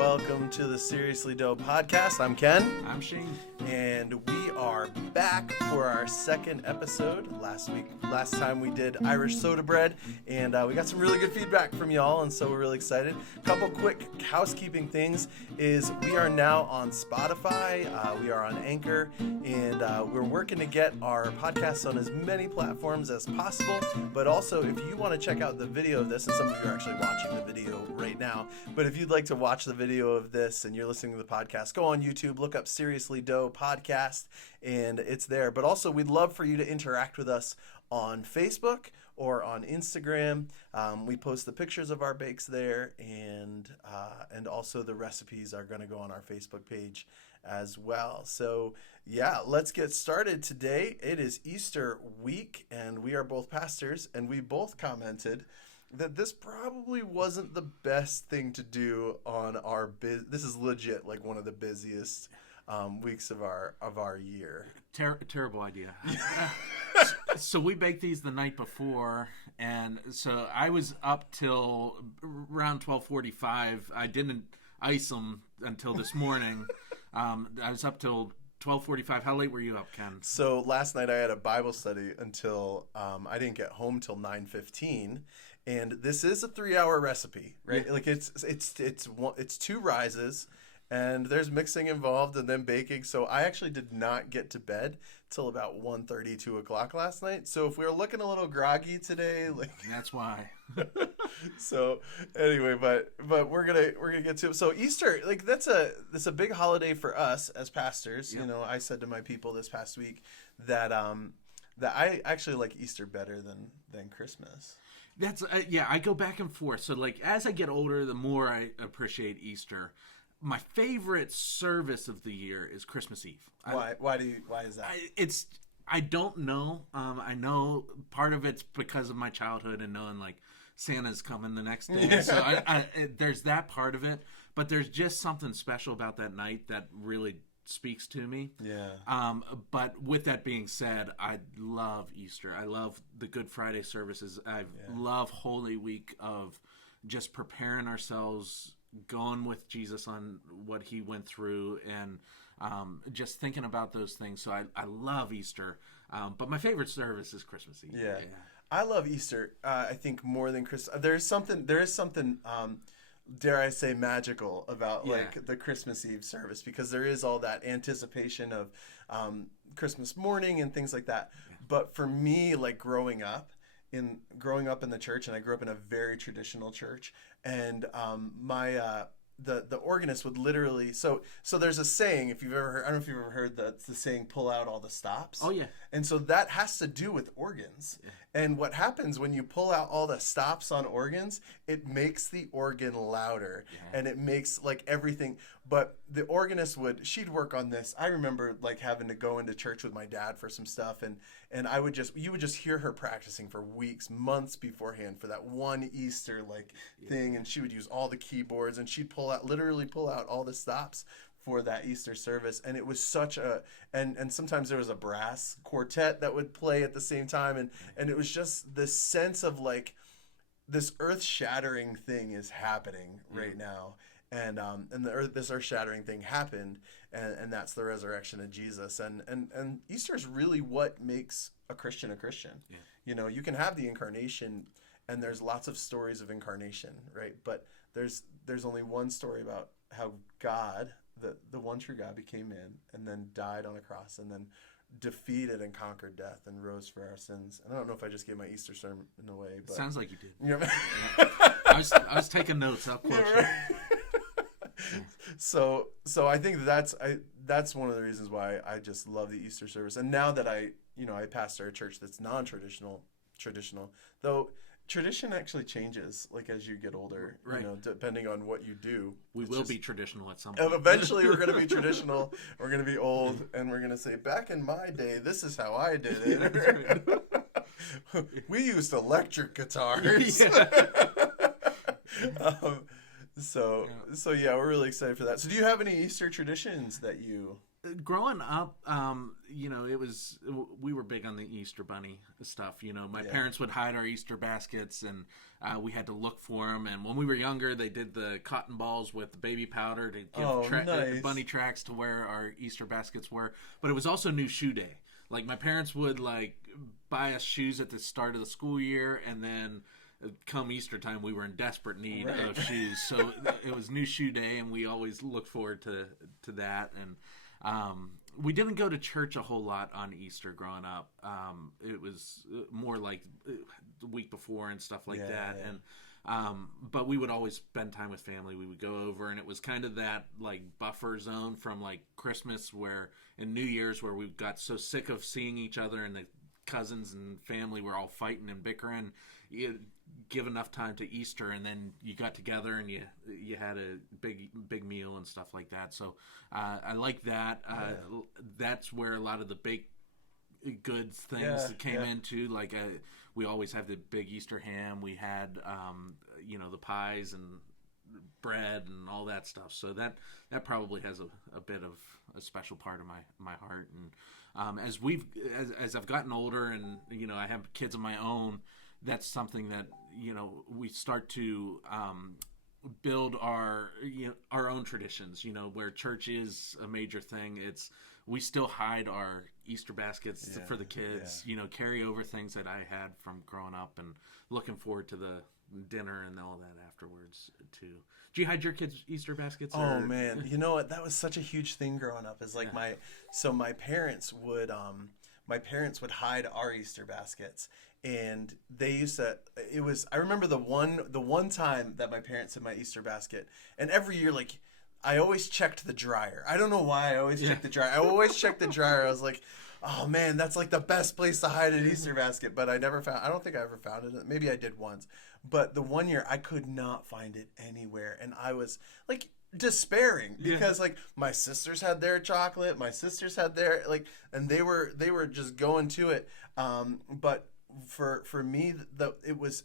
welcome to the Seriously Dope podcast. I'm Ken. I'm Shane. And we are back for our second episode. Last time we did Irish soda bread, and we got some really good feedback from y'all, and so we're really excited. A couple quick housekeeping things is we are now on Spotify, we are on Anchor, and we're working to get our podcasts on as many platforms as possible. But also, if you want to check out the video of this, and some of you are actually watching the video right now, but if you'd like to watch the video of this and you're listening to the podcast, go on YouTube, look up Seriously Dough Podcast, and it's there. But also, we'd love for you to interact with us on Facebook or on Instagram. We post the pictures of our bakes there, and also the recipes are going to go on our Facebook page as well. So yeah, let's get started today. It is Easter week, and we are both pastors, and we both commented that this probably wasn't the best thing to do on our this is legit like one of the busiest weeks of our year. Terrible idea. So we baked these the night before, and so I was up till around 12:45. I didn't ice them until this morning. I was up till 12:45. How late were you up, Ken? So last night I had a Bible study until I didn't get home till 9:15. And this is a 3-hour recipe, right? Yeah. Like it's 2 rises, and there's mixing involved and then baking. So I actually did not get to bed till about 1:30, 2 o'clock last night. So if we were looking a little groggy today, like that's why. So anyway, but we're gonna get to it. So Easter, like that's a big holiday for us as pastors. Yeah. You know, I said to my people this past week that I actually like Easter better than Christmas. That's I go back and forth. So like as I get older, the more I appreciate Easter. My favorite service of the year is Christmas Eve. Why is that? I don't know. I know part of it's because of my childhood and knowing like Santa's coming the next day. Yeah. So there's that part of it, but there's just something special about that night that really speaks to me. Yeah. But with that being said, I love Easter. I love the Good Friday services. I love Holy Week of just preparing ourselves, going with Jesus on what he went through, and just thinking about those things. So I love Easter. But my favorite service is Christmas Eve. Yeah. I love Easter. I think more than Christmas. There is something. Dare I say, magical about like the Christmas Eve service, because there is all that anticipation of Christmas morning and things like that. Yeah. But for me, like growing up in the church, and I grew up in a very traditional church, and the organist would literally so there's a saying, if you've ever heard, I don't know if you've ever heard the saying, pull out all the stops. Oh yeah. And so that has to do with organs. Yeah. And what happens when you pull out all the stops on organs, it makes the organ louder. Yeah. And it makes like everything. But the organist she'd work on this. I remember like having to go into church with my dad for some stuff, and you would just hear her practicing for weeks, months beforehand for that one Easter thing, and she would use all the keyboards, and she'd literally pull out all the stops for that Easter service. And it was such and sometimes there was a brass quartet that would play at the same time, and it was just this sense of like this earth-shattering thing is happening right now. And this earth-shattering thing happened, and that's the resurrection of Jesus. And Easter is really what makes a Christian a Christian. Yeah. You know, you can have the incarnation, and there's lots of stories of incarnation, right? But there's only one story about how God, the one true God, became in and then died on a cross and then defeated and conquered death and rose for our sins. And I don't know if I just gave my Easter sermon away, but sounds like you did. You know, I was taking notes. I'll quote you. So I think that's one of the reasons why I just love the Easter service. And now that I pastor a church that's non-traditional, though tradition actually changes like as you get older, right? You know, depending on what you do. We will be traditional at some point. Eventually we're going to be traditional. We're going to be old, and we're going to say, back in my day, this is how I did it. We used electric guitars. So yeah, we're really excited for that. So do you have any Easter traditions that you Growing up, we were big on the Easter Bunny stuff. My parents would hide our Easter baskets, and we had to look for them. And when we were younger, they did the cotton balls with the baby powder to give nice. bunny tracks to where our Easter baskets were. But it was also New Shoe Day. Like, my parents would buy us shoes at the start of the school year, and then come Easter time, we were in desperate need of shoes. So it was New Shoe Day, and we always looked forward to that. And we didn't go to church a whole lot on Easter growing up. It was more like the week before and stuff like that. Yeah. And but we would always spend time with family. We would go over, and it was kind of that buffer zone from Christmas and New Year's, where we got so sick of seeing each other, and the cousins and family were all fighting and bickering. You give enough time to Easter, and then you got together and you had a big meal and stuff like that. So I like that. That's where a lot of the baked goods things came into. We always have the big Easter ham. We had the pies and bread and all that stuff. So that probably has a bit of a special part of my heart. And as I've gotten older, and I have kids of my own, that's something that we start to build our own traditions. Where church is a major thing, we still hide our Easter baskets for the kids. Carry over things that I had from growing up, and looking forward to the dinner and all that afterwards too. Do you hide your kids' Easter baskets? Oh man, you know what? That was such a huge thing growing up. Is my parents would hide our Easter baskets, and they used to. I remember the one time that my parents hid my Easter basket, and every year I always checked the dryer. I don't know why I always checked the dryer. I always checked the dryer. I was like, oh man, that's the best place to hide an Easter basket. But I don't think I ever found it. Maybe I did once. But the one year I could not find it anywhere. And I was despairing because my sisters had their chocolate. My sisters had their and they were just going to it. But for me, it was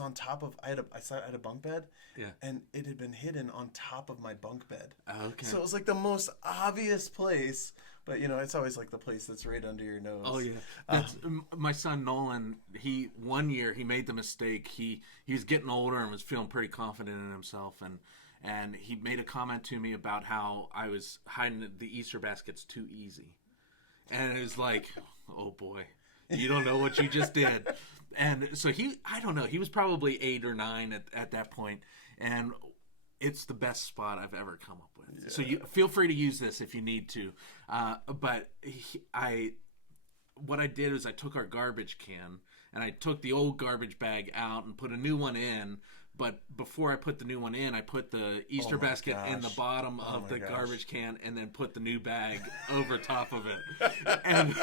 on top of I had a bunk bed, and it had been hidden on top of my bunk bed. Okay. So it was the most obvious place, but it's always the place that's right under your nose. Oh yeah. My son Nolan, one year he made the mistake. He was getting older and was feeling pretty confident in himself, and he made a comment to me about how I was hiding the Easter baskets too easy, and it was oh boy. You don't know what you just did. And so I don't know, he was probably 8 or 9 at that point, and it's the best spot I've ever come up with. Yeah. So you feel free to use this if you need to. But what I did is I took our garbage can, and I took the old garbage bag out and put a new one in. But before I put the new one in, I put the Easter basket in the bottom of the garbage can, and then put the new bag over top of it. And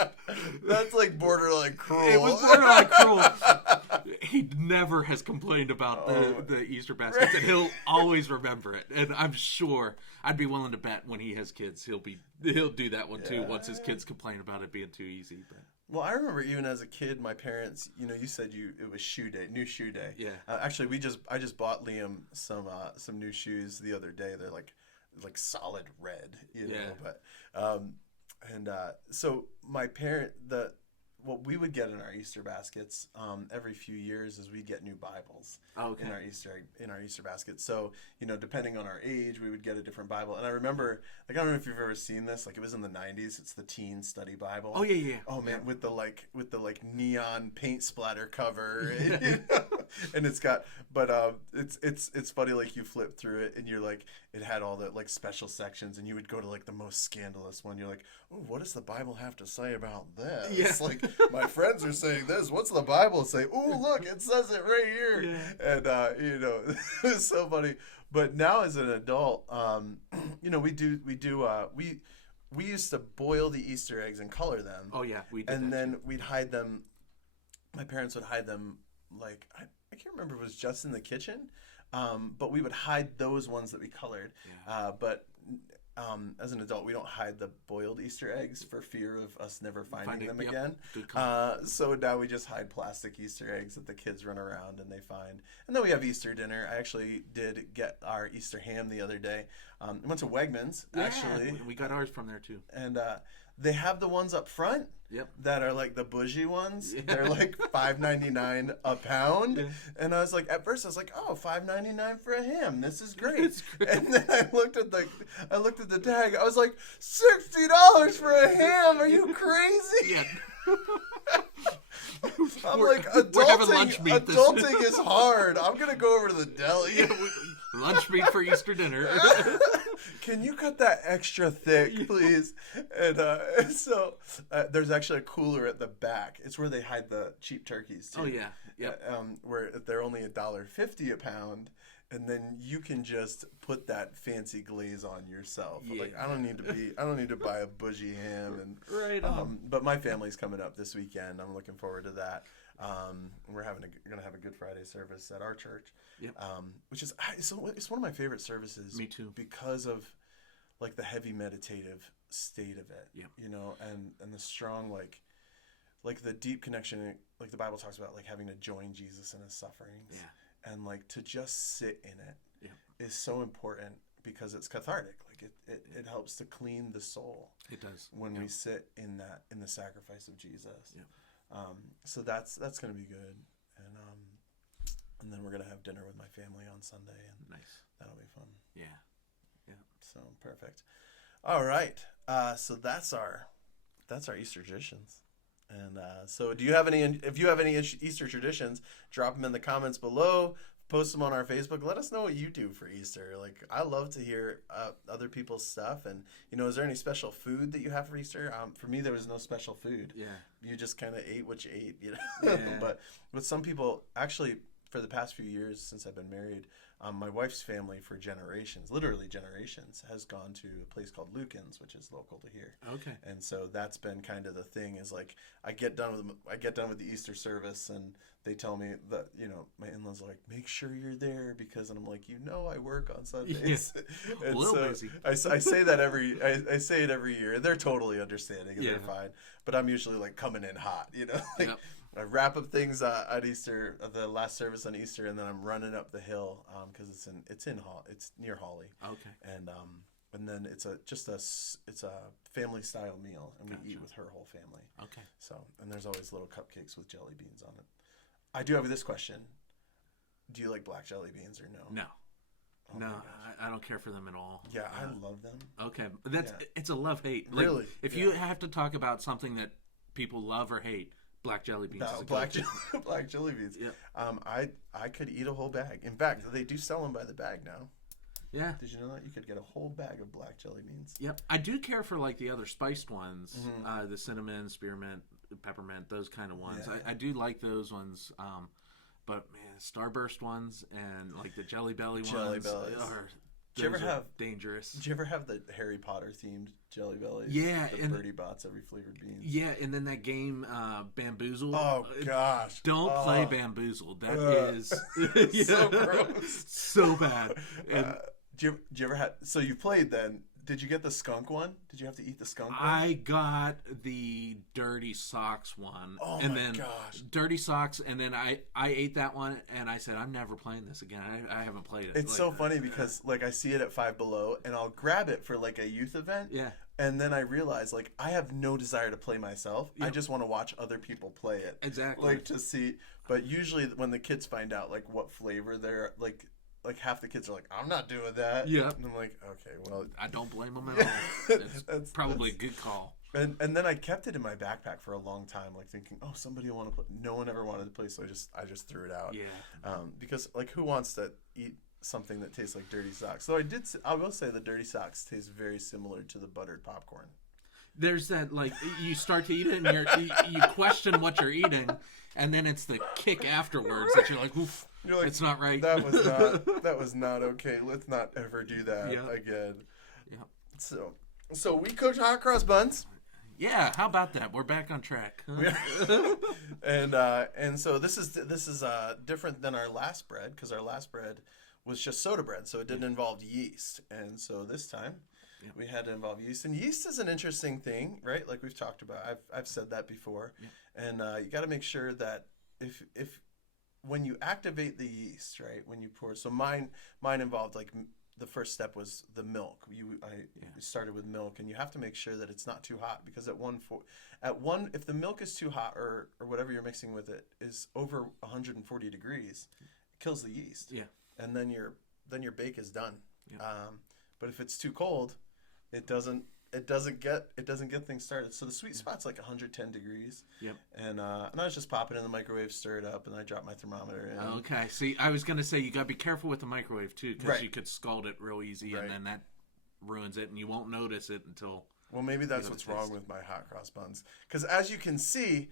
that's borderline cruel. It was borderline cruel. He never has complained about the Easter baskets, and he'll always remember it. And I'm sure I'd be willing to bet when he has kids, he'll do that one too. Once his kids complain about it being too easy. But. Well, I remember even as a kid, my parents, you said it was shoe day, new shoe day. Yeah. Actually, I just bought Liam some new shoes the other day. They're like solid red, But so my what we would get in our Easter baskets every few years is we'd get new Bibles in our Easter basket. So depending on our age, we would get a different Bible. And I remember, I don't know if you've ever seen this. It was in the '90s. It's the Teen Study Bible. Oh yeah. Oh man, with the neon paint splatter cover, and it's got. But it's funny. You flip through it, and you're it had all the special sections, and you would go to the most scandalous one. You're like, oh, what does the Bible have to say about this? Yeah. My friends are saying this. What's the Bible say? Oh, look, it says it right here. Yeah. And it's so funny. But now as an adult, we used to boil the Easter eggs and color them. Oh yeah, we did. And that then too. we'd hide them. My parents would hide them I can't remember if it was just in the kitchen, but we would hide those ones that we colored. Yeah. But as an adult, we don't hide the boiled Easter eggs for fear of us never finding them yep. again. Good call. So now we just hide plastic Easter eggs that the kids run around and they find. And then we have Easter dinner. I actually did get our Easter ham the other day. I went to Wegmans, actually. We got ours from there, too. And they have the ones up front. Yep. That are like the bougie ones. Yeah. They're like $5.99 a pound. Yeah. And I was like, at first I was like, oh, $5.99 for a ham. This is great. And then I looked at the tag. I was like, $60 for a ham. Are you crazy? Yeah. I'm like, adulting is hard. I'm gonna go over to the deli. Yeah, lunch meat for Easter dinner. Can you cut that extra thick, please? And so there's actually a cooler at the back. It's where they hide the cheap turkeys too. Oh yeah, yeah. Where they're only $1.50 a pound, and then you can just put that fancy glaze on yourself. Yeah. Like I don't need to buy a bougie ham. And right on. But my family's coming up this weekend. I'm looking forward to that. We're gonna have a Good Friday service at our church. Yep. Which is it's one of my favorite services. Me too. Because of like the heavy meditative state of it. Yep. You know, and the strong like the deep connection, like the Bible talks about, like having to join Jesus in his sufferings. Yeah. And like to just sit in it yeah. is so important because it's cathartic. Like it helps to clean the soul. It does. When we sit in the sacrifice of Jesus. Yeah. So that's gonna be good. And then we're gonna have dinner with my family on Sunday, and nice. That'll be fun. Yeah. Yeah. So perfect. All right. So that's our Easter traditions. And so do you have any? If you have any Easter traditions, drop them in the comments below. Post them on our Facebook. Let us know what you do for Easter. Like I love to hear other people's stuff. And is there any special food that you have for Easter? For me, there was no special food. Yeah. You just kind of ate what you ate. Yeah. But with some people, actually, for the past few years since I've been married, my wife's family for generations, literally generations, has gone to a place called Lucan's, which is local to here. Okay. And so that's been kind of the thing is like I get done with the Easter service and they tell me that my in-laws are like, make sure you're there because, and I'm like, I work on Sundays. Yeah. And a little so busy. I say that I say it every year. They're totally understanding and they're fine. But I'm usually like coming in hot, like, yep. I wrap up things at Easter, the last service on Easter, and then I'm running up the hill because it's near Holly. Okay. And then it's a family style meal, and we eat with her whole family. Okay. So and there's always little cupcakes with jelly beans on it. I do have this question: do you like black jelly beans or no? No. Oh no, I don't care for them at all. Yeah, I love them. Okay, it's a love-hate. Like, really? If you have to talk about something that people love or hate, black jelly beans. Black jelly beans. Yeah. I could eat a whole bag. In fact, they do sell them by the bag now. Yeah. Did you know that you could get a whole bag of black jelly beans? Yep. I do care for like the other spiced ones, Mm-hmm. the cinnamon, spearmint, peppermint, those kind of ones. Yeah. I do like those ones. But man, Starburst ones and like the Jelly Belly ones are dangerous. Did you ever have the Harry Potter themed Jelly Bellies? Yeah, the Birdie Bots, every flavored beans. Yeah, and then that game Bamboozled. Oh gosh! Don't play Bamboozled. That is so gross, so bad. And, did you ever have? So you played then. Did you get the skunk one? Did you have to eat the skunk one? I got the dirty socks one. Oh and my then gosh. Dirty socks, and then I ate that one, and I said, I'm never playing this again. I haven't played it. It's so funny because like I see it at Five Below, and I'll grab it for like a youth event. Yeah. And then I realize like I have no desire to play myself. Yep. I just want to watch other people play it. Exactly. Like to see. But usually when the kids find out like what flavor they're like half the kids are like, I'm not doing that. Yeah. And I'm like, okay, well. I don't blame them at all. It's probably a good call. And then I kept it in my backpack for a long time, like thinking, oh, somebody will want to play. No one ever wanted to play, so I just threw it out. Yeah. Because like who wants to eat something that tastes like dirty socks? So I will say the dirty socks taste very similar to the buttered popcorn. There's that like you start to eat it and you question what you're eating, and then it's the kick afterwards that you're like, oof. You're like, it's not right. That was not okay. Let's not ever do that again. Yeah. So we cooked hot cross buns. Yeah, how about that? We're back on track. Huh? And so this is different than our last bread because our last bread was just soda bread, so it didn't involve yeast. And so this time We had to involve yeast, and yeast is an interesting thing, right? Like we've talked about. I've said that before, and you got to make sure that if when you activate the yeast, right? When you pour, so mine involved like the first step was the milk. I started with milk, and you have to make sure that it's not too hot, because if the milk is too hot or whatever you're mixing with it is over 140 degrees, it kills the yeast. Yeah. And then your bake is done. Yeah. But if it's too cold, it doesn't get things started. So the sweet spot's like 110 degrees. Yep. And I was just popping in the microwave, stir it up, and I dropped my thermometer in. Okay. See, I was gonna say you gotta be careful with the microwave too, because you could scald it real easy, and then that ruins it, and you won't notice it until. Well, maybe that's what's wrong with my hot cross buns, because as you can see,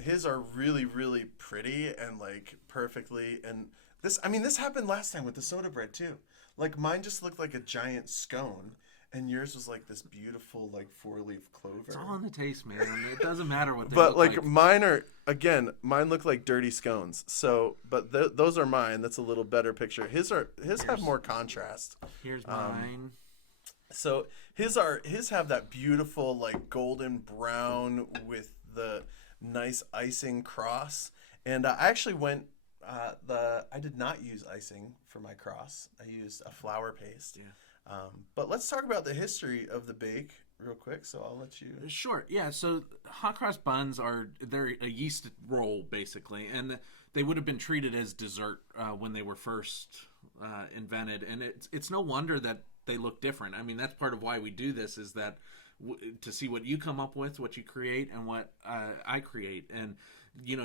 his are really, really pretty and like perfectly. And this happened last time with the soda bread too. Like mine just looked like a giant scone. And yours was like this beautiful, like 4-leaf clover. It's all in the taste, man. It doesn't matter what they look look like. Mine look like dirty scones. So, but those are mine. That's a little better picture. His have more contrast. Here's mine. So his have that beautiful like golden brown with the nice icing cross. And I actually went. I did not use icing for my cross. I used a flour paste. Yeah. But let's talk about the history of the bake real quick. So I'll let you. Sure. Yeah. So hot cross buns they're a yeast roll basically, and they would have been treated as dessert when they were first invented. And it's no wonder that they look different. I mean, that's part of why we do this, is that to see what you come up with, what you create, and what I create. And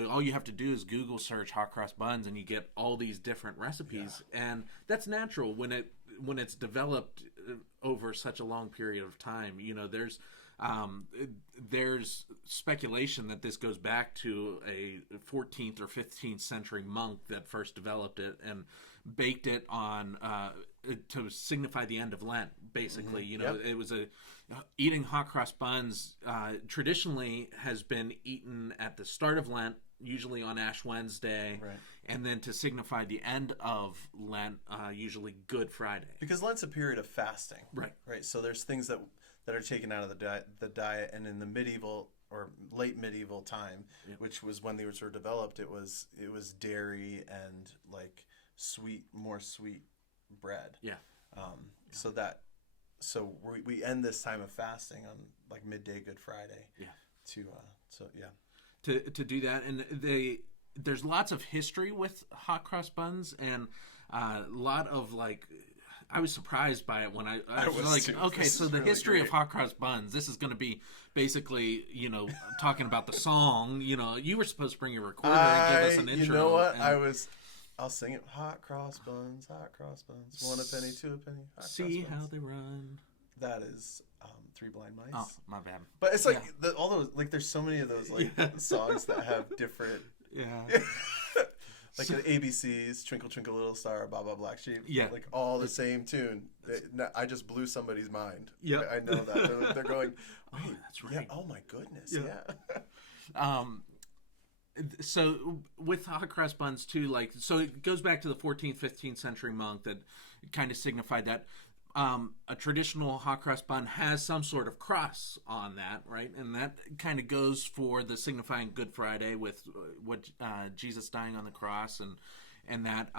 all you have to do is Google search hot cross buns, and you get all these different recipes. Yeah. And that's natural when it's developed over such a long period of time. There's speculation that this goes back to a 14th or 15th century monk that first developed it and baked it on to signify the end of Lent. Basically, it was eating hot cross buns traditionally has been eaten at the start of Lent, usually on Ash Wednesday, right. And then to signify the end of Lent, usually Good Friday. Because Lent's a period of fasting, right? Right. So there's things that are taken out of the diet, and in the medieval or late medieval time, which was when they were sort of developed, it was dairy and like more sweet bread. Yeah. So we end this time of fasting on like midday Good Friday. Yeah. To do that, and there's lots of history with hot cross buns, and a lot of like. I was surprised by it when I was like, too. Okay, so the really history of hot cross buns. This is going to be basically, talking about the song. You were supposed to bring your recorder and give us an intro. You know what? I'll sing it. Hot cross buns, 1 a penny, 2 a penny. See how they run. That is 3 Blind Mice. Oh, my bad. But it's like all those, like there's so many of those like songs that have different. Yeah. Like the ABCs, Twinkle Twinkle Little Star, Baa Baa Black Sheep. Yeah. Like all the same tune. I just blew somebody's mind. Yeah. I know that. They're going, wait, that's right. Yeah, oh my goodness. Yeah. So with hot cross buns too, so it goes back to the 14th, 15th century monk that kind of signified that a traditional hot cross bun has some sort of cross on that, right? And that kind of goes for the signifying Good Friday with what Jesus dying on the cross and that.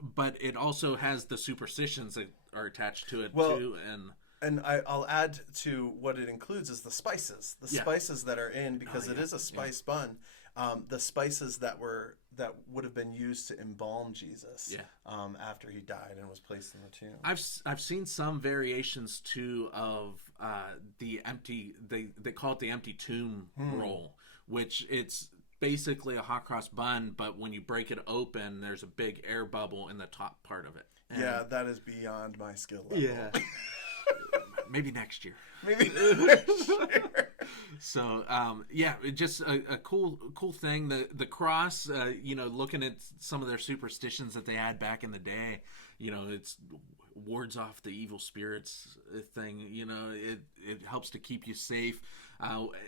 But it also has the superstitions that are attached to it too, And I'll add to what it includes is the spices. The spices that are in, because it is a spice bun. The spices that would have been used to embalm Jesus after he died and was placed in the tomb. I've seen some variations too of the empty. They call it the empty tomb roll, which it's basically a hot cross bun, but when you break it open, there's a big air bubble in the top part of it. And that is beyond my skill level. Yeah. Maybe next year. So, just a cool thing. The cross, looking at some of their superstitions that they had back in the day, it's wards off the evil spirits thing. It helps to keep you safe.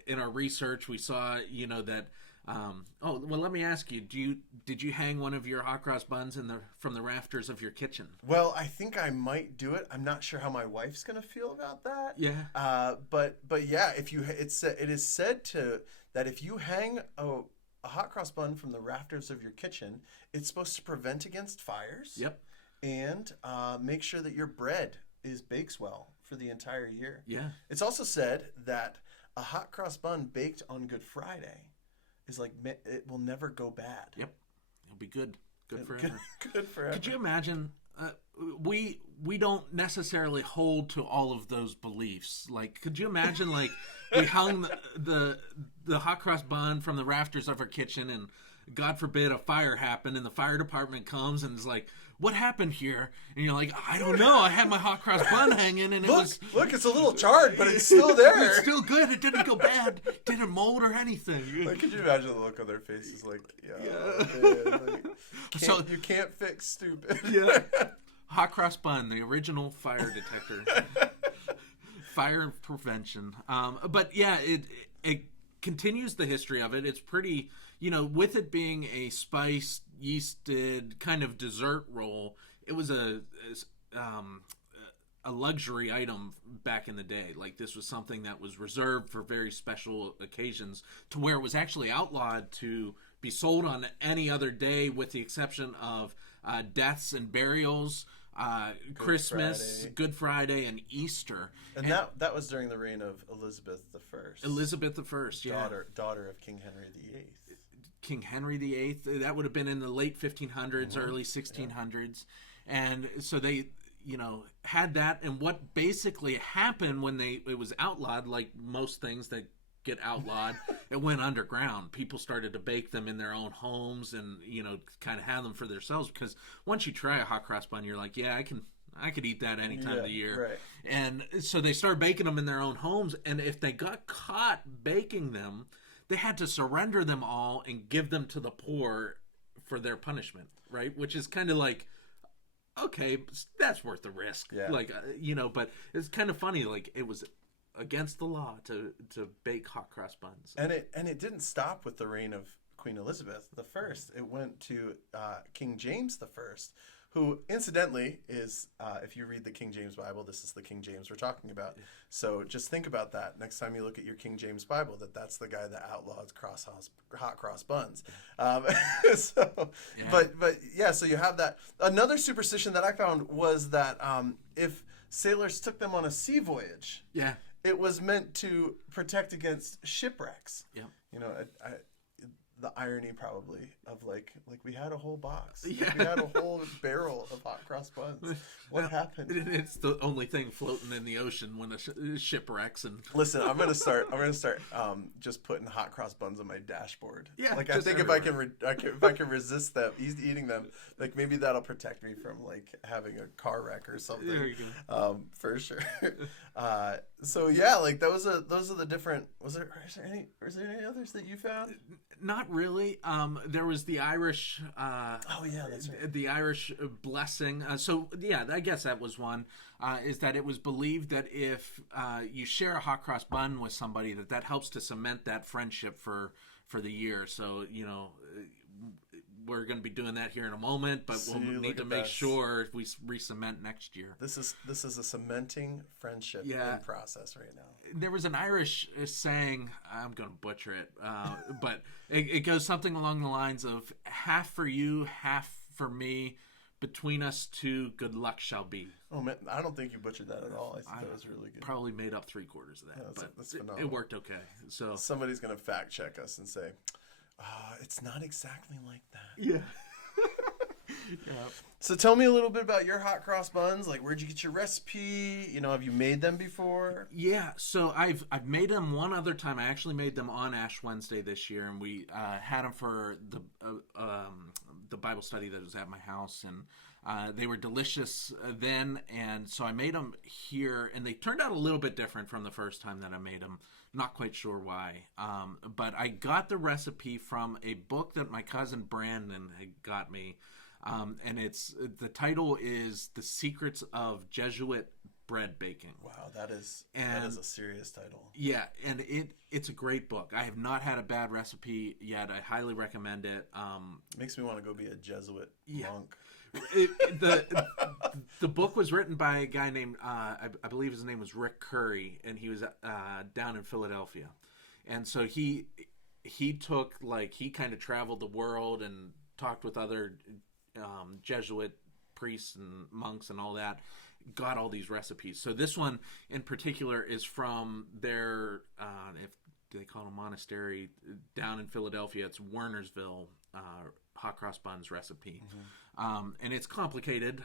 In our research, we saw, that Oh well, let me ask you: did you hang one of your hot cross buns from the rafters of your kitchen? Well, I think I might do it. I'm not sure how my wife's gonna feel about that. Yeah. But yeah, if you it is said that if you hang a hot cross bun from the rafters of your kitchen, it's supposed to prevent against fires. Yep. And make sure that your bread bakes well for the entire year. Yeah. It's also said that a hot cross bun baked on Good Friday is like it will never go bad. Yep, it'll be good forever. Good forever. Could you imagine? We don't necessarily hold to all of those beliefs. Like, could you imagine? Like, we hung the hot cross bun from the rafters of our kitchen, and God forbid a fire happened, and the fire department comes and is like, "What happened here?" And you're like, "I don't know. I had my hot cross bun hanging, and look, it's a little charred, but it's still there. It's still good. It didn't go bad. It didn't mold or anything." Like, could you imagine the look on their faces? Like, man, like, you can't fix stupid. Yeah. Hot cross bun, the original fire detector, fire prevention. But yeah, it continues the history of it. It's pretty, with it being a spiced, yeasted kind of dessert roll. It was a luxury item back in the day. Like, this was something that was reserved for very special occasions, to where it was actually outlawed to be sold on any other day, with the exception of deaths and burials, Christmas, Good Friday, and Easter. And that was during the reign of Elizabeth I. Elizabeth I, yeah. Daughter of King Henry VIII. King Henry VIII. That would have been in the late 1500s, early 1600s. Yeah. And so they, had that. And what basically happened when it was outlawed, like most things that get outlawed, it went underground. People started to bake them in their own homes and, kind of have them for themselves. Because once you try a hot cross bun, you're like, yeah, I could eat that any time of the year. Right. And so they started baking them in their own homes. And if they got caught baking them, they had to surrender them all and give them to the poor for their punishment, right? Which is kind of like, okay, that's worth the risk. Yeah. Like, but it's kind of funny. Like, it was against the law to bake hot cross buns. And it didn't stop with the reign of Queen Elizabeth I. It went to King James I, who incidentally is, if you read the King James Bible, this is the King James we're talking about. So just think about that next time you look at your King James Bible, that's the guy that outlaws hot cross buns. So you have that. Another superstition that I found was that if sailors took them on a sea voyage, it was meant to protect against shipwrecks. Yeah. The irony probably of like we had a whole box. Yeah. We had a whole barrel of hot cross buns. What happened? It's the only thing floating in the ocean when a shipwrecks. And listen, I'm gonna start just putting hot cross buns on my dashboard. Yeah, like I think everywhere. if I can resist them, eating them, like maybe that'll protect me from like having a car wreck or something. There you go. For sure. So yeah, like those are the different. Was there any others that you found? Not really. There was the Irish. Oh yeah, that's right. The Irish blessing. So yeah, I guess that was one. Is that it was believed that if you share a hot cross bun with somebody, that helps to cement that friendship for the year. So we're going to be doing that here in a moment, but we'll need to make sure we re-cement next year. This is a cementing friendship in process right now. There was an Irish saying, I'm going to butcher it, but it goes something along the lines of half for you, half for me. Between us two, good luck shall be. Oh man, I don't think you butchered that at all. I think that was really good. Probably made up 3/4 of that, that's phenomenal. It worked okay. So somebody's going to fact check us and say, it's not exactly like that. Yeah. Yeah. So tell me a little bit about your hot cross buns. Like, where'd you get your recipe? Have you made them before? Yeah. So I've made them one other time. I actually made them on Ash Wednesday this year, and we had them for the Bible study that was at my house, and they were delicious then. And so I made them here, and they turned out a little bit different from the first time that I made them. Not quite sure why. But I got the recipe from a book that my cousin Brandon had got me. And the title is The Secrets of Jesuit bread baking. Wow, that is a serious title. Yeah, and it's a great book. I have not had a bad recipe yet. I highly recommend it. Makes me want to go be a Jesuit monk. The book was written by a guy named I believe his name was Rick Curry, and he was down in Philadelphia, and so he took he kind of traveled the world and talked with other Jesuit priests and monks and all that, got all these recipes. So this one in particular is from their if they call it a monastery down in Philadelphia. It's Wernersville Hot Cross Buns recipe. And it's complicated.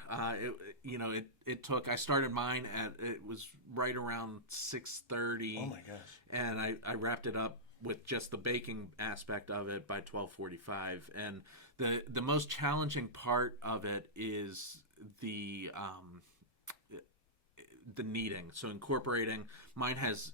It took, I started mine it was right around 6:30. Oh my gosh. And I wrapped it up with just the baking aspect of it by 12:45. And the most challenging part of it is the kneading. So incorporating, mine has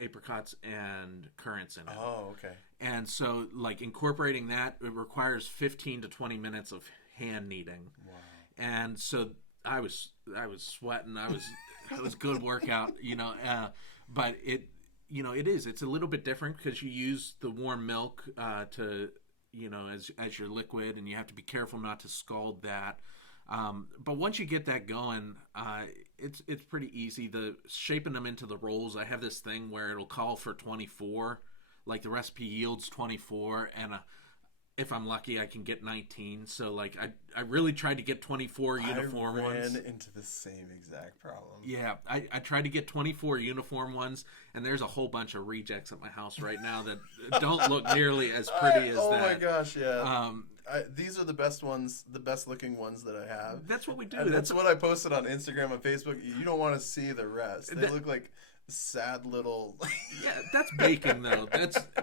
apricots and currants in it. Oh, okay. And so incorporating that, it requires 15 to 20 minutes of hand kneading. Wow. And so I was sweating. It was a good workout, but it's a little bit different because you use the warm milk to as your liquid, and you have to be careful not to scald that. But once you get that going, it's pretty easy. The shaping them into the rolls, I have this thing where it'll call for 24. Like the recipe yields 24, and if I'm lucky, I can get 19. So I really tried to get 24 uniform ones. I ran into the same exact problem. Yeah, I tried to get 24 uniform ones, and there's a whole bunch of rejects at my house right now that don't look nearly as pretty as that. Oh my gosh, yeah. These are the best ones, the best looking ones that I have. That's what we do. And that's what I posted on Instagram and Facebook. You don't want to see the rest. They look like sad little. Yeah, that's baking though.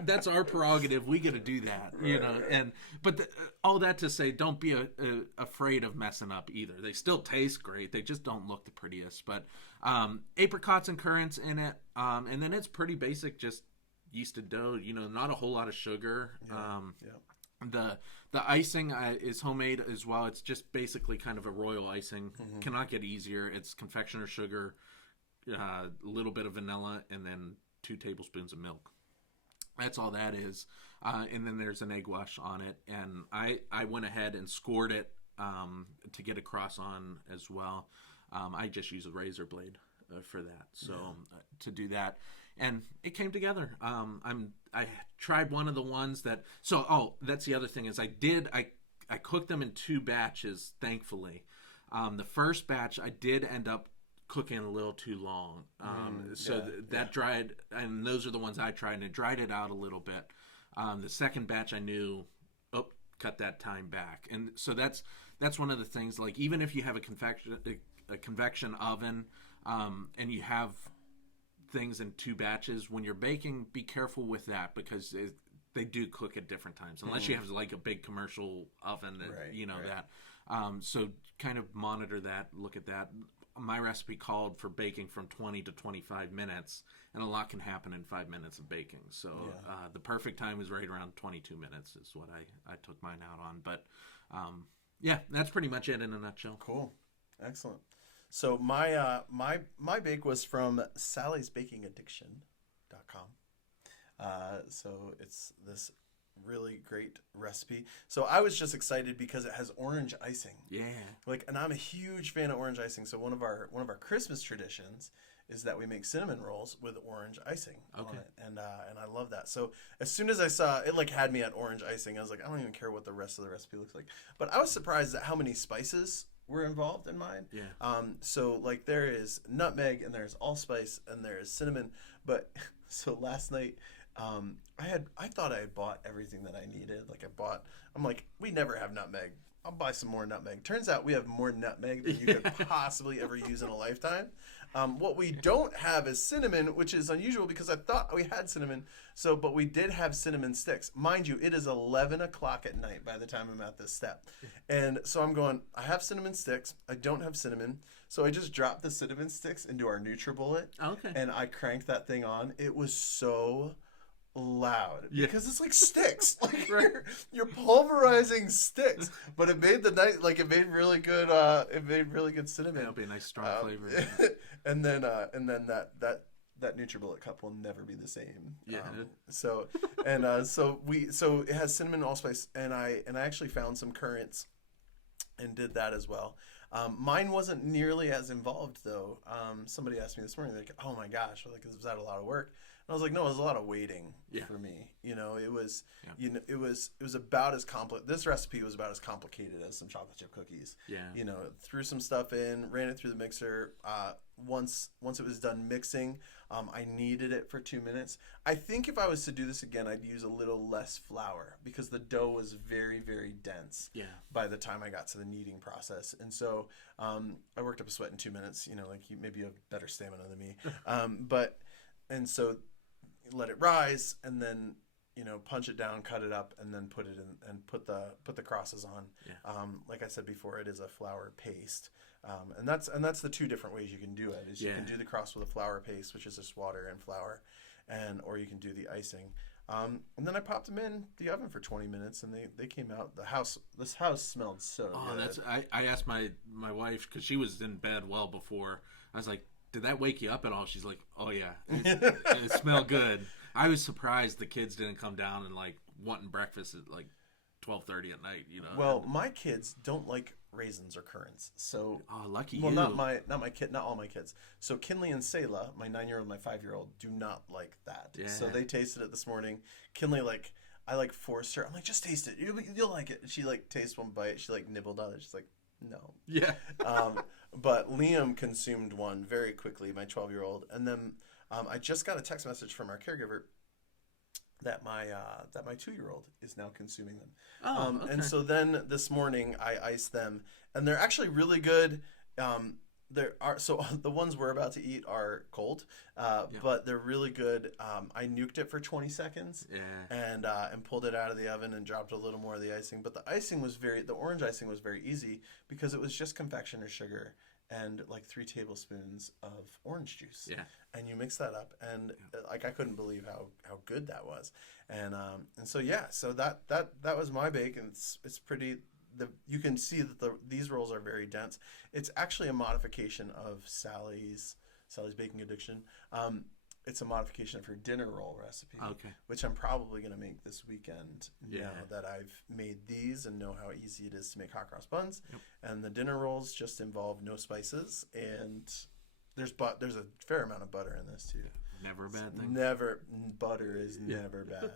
That's our prerogative. We get to do that, Right. But all that to say, don't be afraid of messing up either. They still taste great. They just don't look the prettiest. But apricots and currants in it, and then it's pretty basic, just yeasted dough. Not a whole lot of sugar. Yeah. The icing is homemade as well. It's just basically kind of a royal icing. Mm-hmm. Cannot get easier. It's confectioner sugar, a little bit of vanilla, and then 2 tablespoons of milk. That's all that is. And then there's an egg wash on it. And I went ahead and scored it to get a cross on as well. I just use a razor blade for that. So to do that. And it came together. I tried one of the ones that. So that's the other thing is I cooked them in 2 batches. Thankfully, the first batch I did end up cooking a little too long. That dried, and those are the ones I tried, and it dried it out a little bit. The second batch I knew, cut that time back, and so that's one of the things. Even if you have a convection oven, and you have things in 2 batches, when you're baking, be careful with that because they do cook at different times unless you have a big commercial oven that right. That. So kind of monitor that, look at that. My recipe called for baking from 20 to 25 minutes, and a lot can happen in 5 minutes of baking. So the perfect time is right around 22 minutes is what I took mine out on. But that's pretty much it in a nutshell. Cool. Excellent. So my bake was from sallysbakingaddiction.com. So it's this really great recipe. So I was just excited because it has orange icing. Yeah. And I'm a huge fan of orange icing. So one of our Christmas traditions is that we make cinnamon rolls with orange icing on it. And I love that. So as soon as I saw it had me at orange icing, I was like, I don't even care what the rest of the recipe looks like. But I was surprised at how many spices were involved in mine. Yeah. So there is nutmeg and there's allspice and there's cinnamon. But so last night, I thought I had bought everything that I needed. I'm like, we never have nutmeg. I'll buy some more nutmeg. Turns out we have more nutmeg than you could possibly ever use in a lifetime. What we don't have is cinnamon, which is unusual because I thought we had cinnamon. But we did have cinnamon sticks. Mind you, it is 11 o'clock at night by the time I'm at this step. And so I'm going, I have cinnamon sticks. I don't have cinnamon. So I just dropped the cinnamon sticks into our NutriBullet. Okay. And I cranked that thing on. It was so loud Yeah. because it's like sticks. Like Right. you're pulverizing sticks, but it made the night like it made really good. It made really good cinnamon. That'll be a nice strong flavor. and then that NutriBullet cup will never be the same. Yeah. So it has cinnamon allspice, and I actually found some currants and did that as well. Mine wasn't nearly as involved though. Somebody asked me this morning, like, "Oh my gosh, like, was that a lot of work?" And I was like, "No, it was a lot of waiting for me. You know, it was, it was about as This recipe was about as complicated as some chocolate chip cookies. Yeah. You know, threw some stuff in, ran it through the mixer. Once it was done mixing, I kneaded it for 2 minutes. I think if I was to do this again, I'd use a little less flour because the dough was very, very dense. Yeah. By the time I got to the kneading process, and so I worked up a sweat in 2 minutes. You know, like maybe you have better stamina than me. And so let it rise, and then punch it down, cut it up, and then put it in and put the crosses on. Yeah. Like I said before, it is a flour paste. And that's the two different ways you can do it. Is you can do the cross with a flour paste, which is just water and flour, or you can do the icing. And then I popped them in the oven for 20 minutes, and they came out. This house smelled so good. I asked my wife because she was in bed well before. I was like, "Did that wake you up at all?" She's like, "Oh yeah, it smelled good." I was surprised the kids didn't come down and like wanting breakfast at like 12:30 at night. You know. Well, my kids don't like raisins or currants, so lucky you. Well, not all my kids. So Kinley and Selah, my 9-year-old, my 5-year-old, do not like that. Yeah. So they tasted it this morning. Kinley, I forced her. I'm like, just taste it. You'll like it. She tastes one bite. She nibbled on it. She's like, no. Yeah. But Liam consumed one very quickly, my 12-year-old, and then I just got a text message from our caregiver that my 2-year-old is now consuming them. Oh, okay. And so then this morning I iced them, and they're actually really good. The ones we're about to eat are cold, but they're really good. I nuked it for 20 seconds, and pulled it out of the oven and dropped a little more of the icing. But the orange icing was very easy because it was just confectioner sugar and 3 tablespoons of orange juice. Yeah. And you mix that up, and I couldn't believe how good that was. And so that was my bake, and it's pretty. You can see that these rolls are very dense. It's actually a modification of Sally's Baking Addiction. It's a modification of her dinner roll recipe, which I'm probably going to make this weekend now that I've made these and know how easy it is to make hot cross buns. Yep. And the dinner rolls just involve no spices, and there's a fair amount of butter in this too. Never a bad thing. Butter is never bad.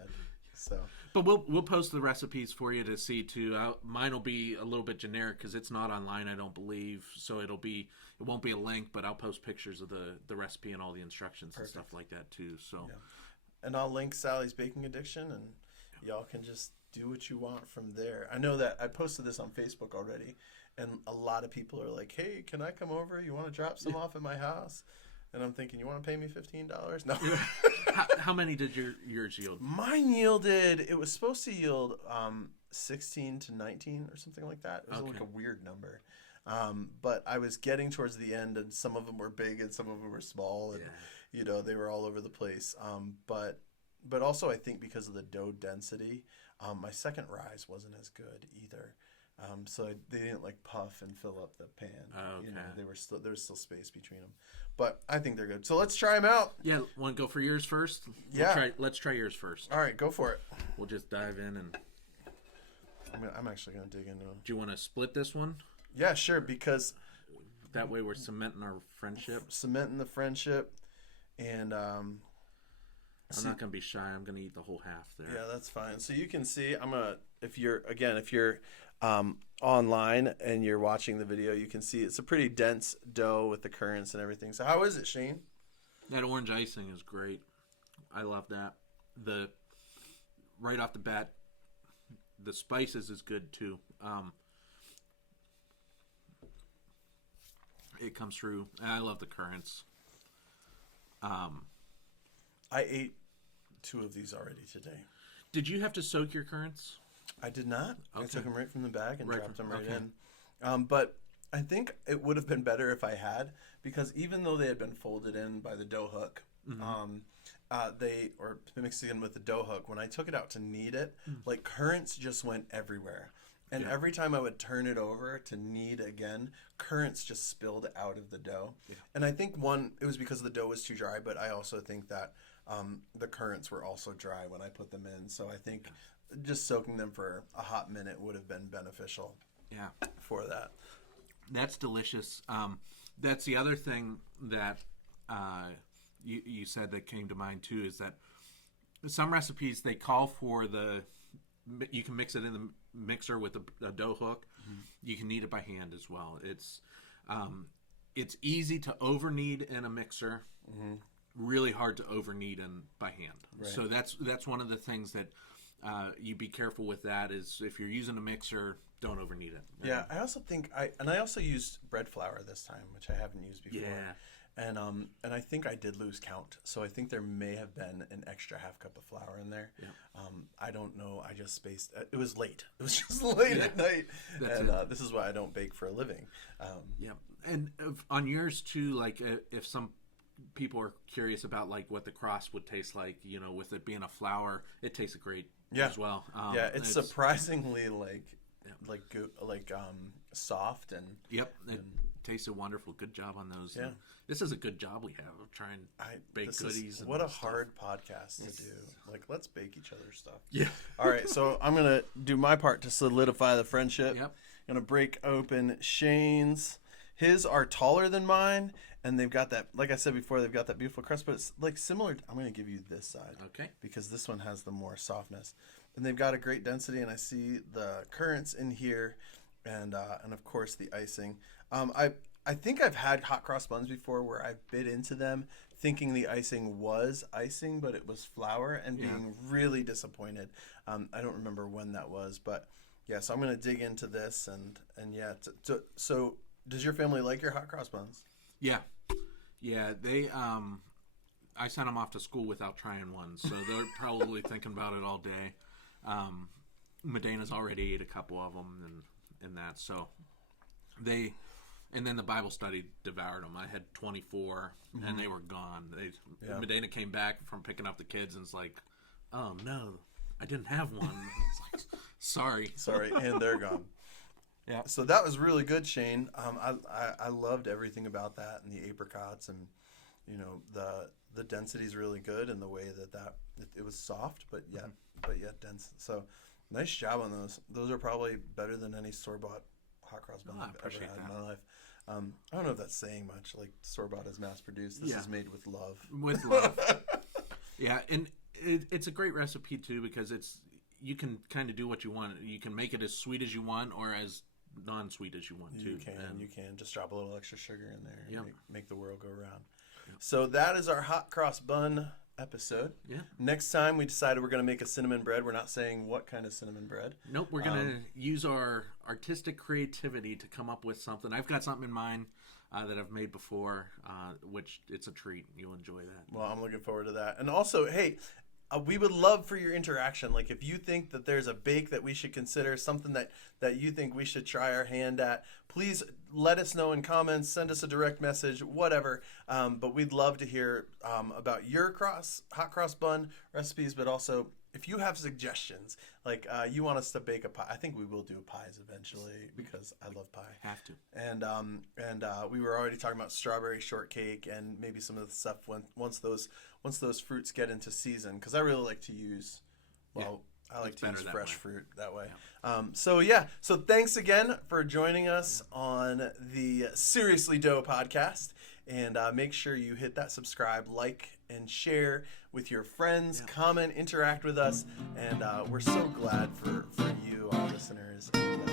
So, but we'll post the recipes for you to see too. Mine will be a little bit generic because it's not online, I don't believe. So it won't be a link, but I'll post pictures of the recipe and all the instructions and stuff like that too. So, and I'll link Sally's Baking Addiction, and y'all can just do what you want from there. I know that I posted this on Facebook already, and a lot of people are like, "Hey, can I come over? You want to drop some off at my house?" And I'm thinking, you want to pay me $15? No. How many did yours yield? Mine yielded, it was supposed to yield 16 to 19 or something like that. It was like a weird number. But I was getting towards the end, and some of them were big and some of them were small. And, they were all over the place. But also I think because of the dough density, my second rise wasn't as good either. So they didn't puff and fill up the pan. Oh, okay. There was still space between them. But I think they're good. So let's try them out. Yeah, want to go for yours first? Yeah. Let's try yours first. All right, go for it. We'll just dive in and. I'm actually gonna dig into them. Do you want to split this one? Yeah, sure. Because that way we're cementing our friendship. Cementing the friendship, and I'm not gonna be shy. I'm gonna eat the whole half there. Yeah, that's fine. So you can see. If you're online and you're watching the video, you can see it's a pretty dense dough with the currants and everything. So how is it, Shane? That orange icing is great. I love that. Right off the bat, the spices is good too. It comes through, and I love the currants. I ate 2 of these already today. Did you have to soak your currants? I did not. Okay. I took them right from the bag and dropped them right in. But I think it would have been better if I had, because even though they had been folded in by the dough hook, or mixing in with the dough hook, when I took it out to knead it, like currants just went everywhere. And every time I would turn it over to knead again, currants just spilled out of the dough. Yeah. And I think it was because the dough was too dry, but I also think that the currants were also dry when I put them in. So I think just soaking them for a hot minute would have been beneficial. Yeah, for that. That's delicious. That's the other thing that you said that came to mind too, is that some recipes they call for you can mix it in the mixer with a dough hook. Mm-hmm. You can knead it by hand as well. It's easy to over knead in a mixer. Mm-hmm. Really hard to over knead by hand. Right. So that's one of the things that you be careful with. That is, if you're using a mixer, don't over knead it. Yeah, I also think I also used bread flour this time, which I haven't used before. Yeah. And I think I did lose count, so I think there may have been an extra half cup of flour in there. Yeah. I don't know. I just spaced. It was late. It was just late at night, this is why I don't bake for a living. Yeah, and on yours too. Like if some people are curious about like what the cross would taste like, with it being a flour, it tastes great as well. It's surprisingly soft and it tasted wonderful. Good job on those. Yeah. This is a good job we have of trying to bake goodies. What a hard podcast to do. Like, let's bake each other's stuff. Yeah. All right, so I'm going to do my part to solidify the friendship. Yep. I'm going to break open Shane's. His are taller than mine, and they've got that, like I said before, they've got that beautiful crust, but it's like similar. I'm going to give you this side. Okay. Because this one has the more softness. And they've got a great density, and I see the currants in here, and of course the icing. I think I've had hot cross buns before where I bit into them thinking the icing was icing, but it was flour, and being really disappointed. I don't remember when that was, but yeah. So I'm gonna dig into this, and so does your family like your hot cross buns? Yeah. They I sent them off to school without trying one, so they're probably thinking about it all day. Medena's already ate a couple of them and that, so and then the Bible study devoured them. I had 24, and they were gone. Medena came back from picking up the kids, and it's like, oh no, I didn't have one. It's like, sorry, and they're gone. Yeah. So that was really good, Shane. I loved everything about that, and the apricots, and the density is really good, and the way that it was soft, but yet dense. So nice job on those. Those are probably better than any store-bought hot cross bun I've ever had in my life. I don't know if that's saying much. Like, store-bought is mass-produced. This is made with love. With love. Yeah, and it's a great recipe too, because you can kind of do what you want. You can make it as sweet as you want, or as non-sweet as you want too. You can just drop a little extra sugar in there. Yep. Make the world go round. Yep. So that is our hot cross bun episode. Yeah. Next time we decided we're going to make a cinnamon bread. We're not saying what kind of cinnamon bread. Nope. We're going to use our artistic creativity to come up with something. I've got something in mind that I've made before, which it's a treat. You'll enjoy that. Well, I'm looking forward to that. And also, hey, we would love for your interaction. Like, if you think that there's a bake that we should consider, something that you think we should try our hand at, please let us know in comments, send us a direct message, whatever. But we'd love to hear about your hot cross bun recipes, but also if you have suggestions, like you want us to bake a pie. I think we will do pies eventually, because I love pie. Have to. And we were already talking about strawberry shortcake and maybe some of the stuff once those fruits get into season, because I really like to use I like to use fresh fruit that way. Yeah. So thanks again for joining us on the Seriously Dough podcast. And make sure you hit that subscribe, like, and share with your friends. Yeah. Comment, interact with us. And we're so glad for you, our listeners. And,